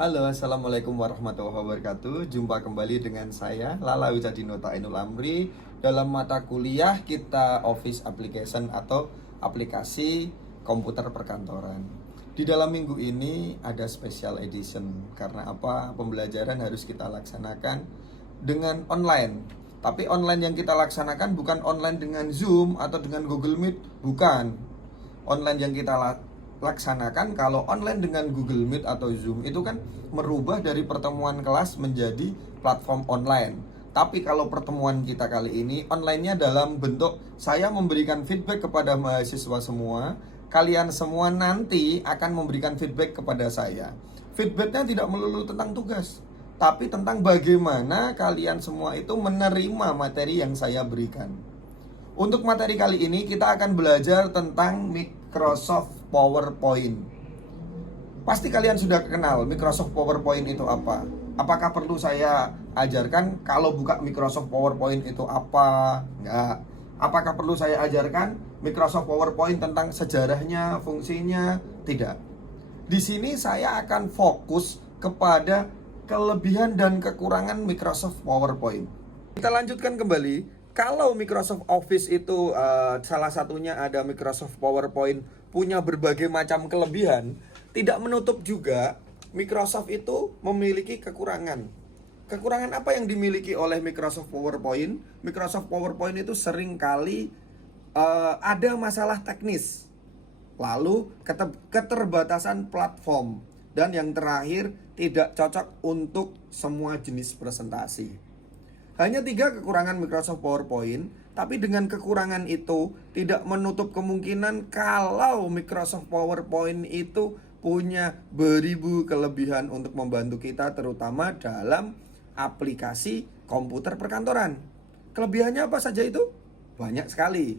Halo, Assalamualaikum warahmatullahi wabarakatuh. Jumpa kembali dengan saya, Lala Wijadinota Ainul Amri, dalam mata kuliah kita Office Application atau aplikasi komputer perkantoran. Di dalam minggu ini ada special edition. Karena apa? Pembelajaran harus kita laksanakan dengan online. Tapi online yang kita laksanakan bukan online dengan Zoom atau dengan Google Meet, bukan. Online yang kita laksanakan kalau online dengan Google Meet atau Zoom itu kan merubah dari pertemuan kelas menjadi platform online. Tapi kalau pertemuan kita kali ini online-nya dalam bentuk saya memberikan feedback kepada mahasiswa semua, kalian semua nanti akan memberikan feedback kepada saya. Feedbacknya tidak melulu tentang tugas, tapi tentang bagaimana kalian semua itu menerima materi yang saya berikan. Untuk materi kali ini kita akan belajar tentang Microsoft PowerPoint. Pasti kalian sudah kenal Microsoft PowerPoint itu apa. Apakah perlu saya ajarkan kalau buka Microsoft PowerPoint itu apa? Enggak. Apakah perlu saya ajarkan Microsoft PowerPoint tentang sejarahnya, fungsinya? Tidak. Di sini saya akan fokus kepada kelebihan dan kekurangan Microsoft PowerPoint. Kita lanjutkan kembali. Kalau Microsoft Office itu salah satunya ada Microsoft PowerPoint punya berbagai macam kelebihan, tidak menutup juga Microsoft itu memiliki kekurangan. Kekurangan apa yang dimiliki oleh Microsoft PowerPoint? Microsoft PowerPoint itu seringkali ada masalah teknis. Lalu keterbatasan platform. Dan yang terakhir, tidak cocok untuk semua jenis presentasi. Hanya 3 kekurangan Microsoft PowerPoint, tapi dengan kekurangan itu tidak menutup kemungkinan kalau Microsoft PowerPoint itu punya beribu kelebihan untuk membantu kita, terutama dalam aplikasi komputer perkantoran. Kelebihannya apa saja itu? Banyak sekali.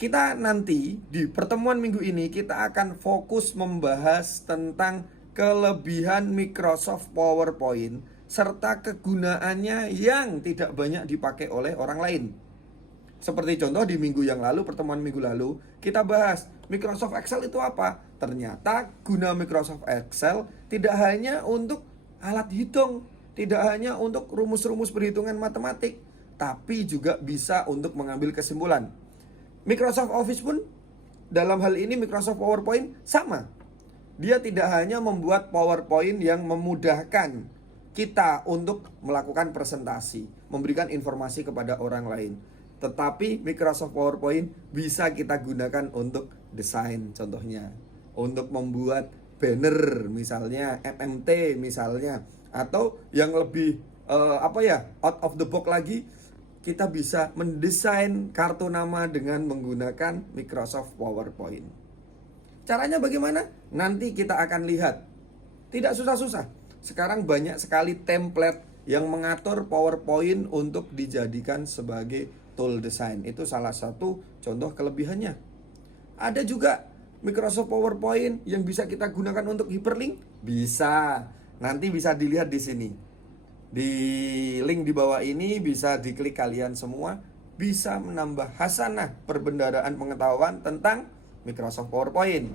Kita nanti di pertemuan minggu ini kita akan fokus membahas tentang kelebihan Microsoft PowerPoint serta kegunaannya yang tidak banyak dipakai oleh orang lain. Seperti contoh di minggu yang lalu, pertemuan minggu lalu, kita bahas Microsoft Excel itu apa. Ternyata guna Microsoft Excel tidak hanya untuk alat hitung, tidak hanya untuk rumus-rumus perhitungan matematik, tapi juga bisa untuk mengambil kesimpulan. Microsoft Office pun dalam hal ini Microsoft PowerPoint sama. Dia tidak hanya membuat PowerPoint yang memudahkan kita untuk melakukan presentasi, memberikan informasi kepada orang lain. Tetapi Microsoft PowerPoint bisa kita gunakan untuk desain contohnya, untuk membuat banner misalnya, MMT misalnya, atau yang lebih out of the box lagi, kita bisa mendesain kartu nama dengan menggunakan Microsoft PowerPoint. Caranya bagaimana? Nanti kita akan lihat. Tidak susah-susah. Sekarang banyak sekali template yang mengatur PowerPoint untuk dijadikan sebagai tool design. Itu salah satu contoh kelebihannya. Ada juga Microsoft PowerPoint yang bisa kita gunakan untuk hyperlink? Bisa. Nanti bisa dilihat di sini. Di link di bawah ini bisa diklik kalian semua. Bisa menambah hasanah perbendaharaan pengetahuan tentang Microsoft PowerPoint.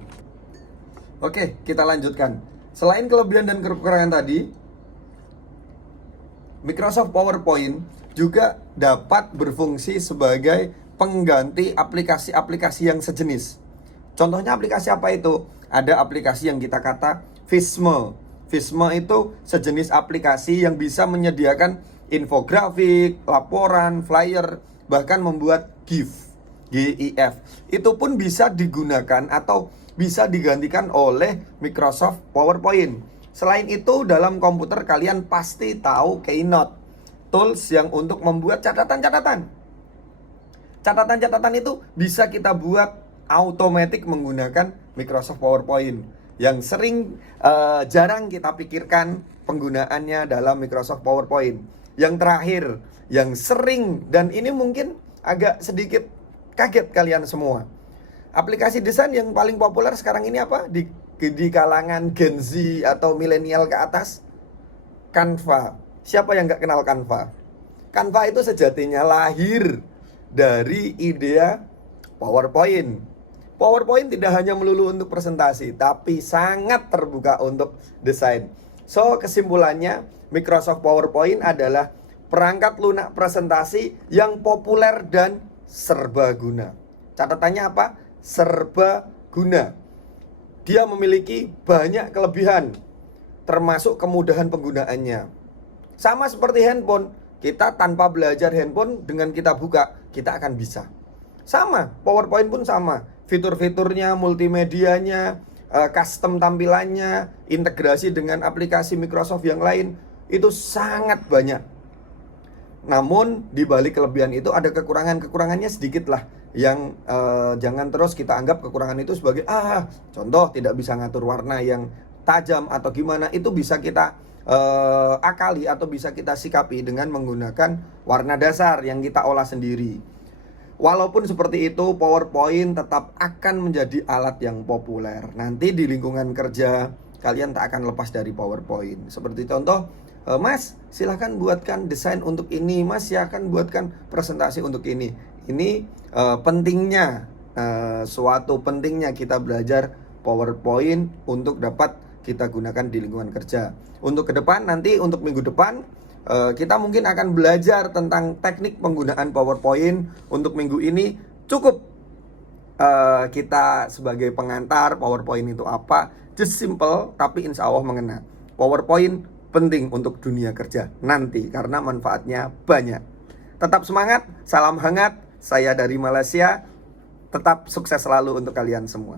Oke, kita lanjutkan. Selain kelebihan dan kekurangan tadi, Microsoft PowerPoint juga dapat berfungsi sebagai pengganti aplikasi-aplikasi yang sejenis. Contohnya aplikasi apa itu? Ada aplikasi yang kita kata Visme. Visme itu sejenis aplikasi yang bisa menyediakan infografik, laporan, flyer, bahkan membuat GIF. GIF. Itu pun bisa digunakan atau bisa digantikan oleh Microsoft PowerPoint. Selain itu, dalam komputer kalian pasti tahu Keynote, tools yang untuk membuat catatan-catatan. Catatan-catatan itu bisa kita buat otomatis menggunakan Microsoft PowerPoint. Yang jarang kita pikirkan penggunaannya dalam Microsoft PowerPoint. Yang terakhir, yang sering, dan ini mungkin agak sedikit kaget kalian semua. Aplikasi desain yang paling populer sekarang ini apa? Di kalangan Gen Z atau milenial ke atas? Canva. Siapa yang gak kenal Canva? Canva itu sejatinya lahir dari ide PowerPoint. PowerPoint tidak hanya melulu untuk presentasi, tapi sangat terbuka untuk desain. So, kesimpulannya, Microsoft PowerPoint adalah perangkat lunak presentasi yang populer dan serbaguna. Catatannya apa? Serbaguna. Dia memiliki banyak kelebihan, termasuk kemudahan penggunaannya. Sama seperti handphone, kita tanpa belajar handphone, dengan kita buka, kita akan bisa. Sama, PowerPoint pun sama. Fitur-fiturnya, multimedianya, custom tampilannya, integrasi dengan aplikasi Microsoft yang lain, itu sangat banyak. Namun di balik kelebihan itu ada kekurangannya sedikit lah. Yang jangan terus kita anggap kekurangan itu sebagai contoh tidak bisa ngatur warna yang tajam atau gimana. Itu bisa kita akali atau bisa kita sikapi dengan menggunakan warna dasar yang kita olah sendiri. Walaupun seperti itu, PowerPoint tetap akan menjadi alat yang populer. Nanti di lingkungan kerja, kalian tak akan lepas dari PowerPoint. Seperti contoh, Mas, silahkan buatkan desain untuk ini. Mas, silahkan buatkan presentasi untuk ini. Ini pentingnya, suatu pentingnya kita belajar PowerPoint untuk dapat kita gunakan di lingkungan kerja. Untuk ke depan, nanti untuk minggu depan, kita mungkin akan belajar tentang teknik penggunaan PowerPoint. Untuk minggu ini cukup kita sebagai pengantar PowerPoint itu apa. Just simple, tapi insya Allah mengena. PowerPoint penting untuk dunia kerja nanti karena manfaatnya banyak. Tetap semangat, salam hangat. Saya dari Malaysia. Tetap sukses selalu untuk kalian semua.